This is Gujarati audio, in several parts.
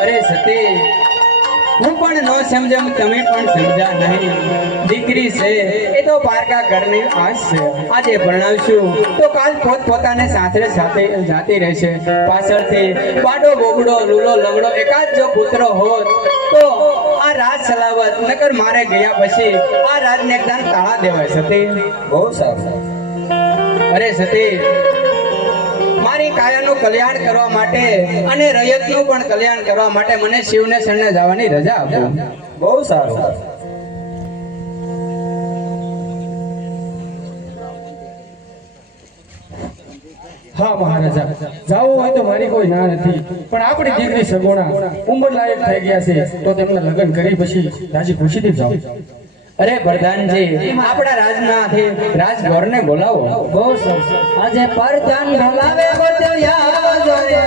અરે સતી હું પણ ન સમજમ તમે પણ સમજા નહીં. દીકરી છે એ તો પારકા ઘરની આશ છે. આજે ભણાવશું તો કાલ પોતાને સાસરે સાથે જાતી રહેશે. પાછળથી બાડો બોગડો લૂલો લંગડો એકાદ જો પુત્ર હોત તો આ રાજ સલાવત, નકર મારે ગયા પછી આ રાજને એકદમ તાળા દેવાય. સતી બહુ સારું. અરે સતી મારી કાયાનું કલ્યાણ કરવા માટે અને રયતનું પણ કલ્યાણ કરવા માટે મને શિવને શરણે જવાની રજા આપો. બહુ સારું. હા મહારાજા, જાવું હોય તો મારી કોઈ ના નથી, પણ આપણી દીકરી સગુણા ઉંમર લાયક થઈ ગયા છે તો તેમના લગ્ન કરી પછી રાજી ખુશીથી જાઓ. અરે પ્રધાનજી, આપણા રાજનાથી રાજગોરને બોલાવો. બહુ સરસ. આજે પ્રધાન બોલાવે તો યાદ આવે.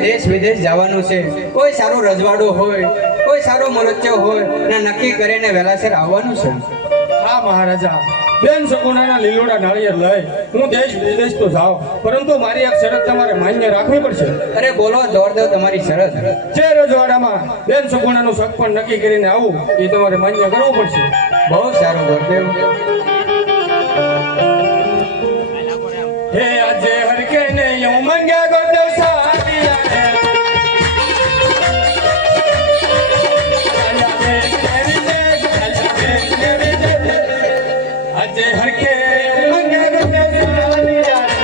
દેશ વિદેશ જવાનું છે. કોઈ સારું રજવાડું હોય, કોઈ સારો મરચ્યો હોય ને નક્કી કરીને વેલાસર આવવાનું છે. હા મહારાજા, બેન સગુણાના લીલોડા નાળિયેર લઈ હું દેશ વિદેશ તો જાઉં, પરંતુ મારી એક શરત તમારે માન્ય રાખવી પડશે. અરે બોલો, દોડ દો તમારી શરત. જે રજવાડામાં બેન સગુણાનું સગપણ નક્કી કરીને આવું એ તમારે માન્ય કરવું પડશે. બહુ સારું ગુરુદેવ.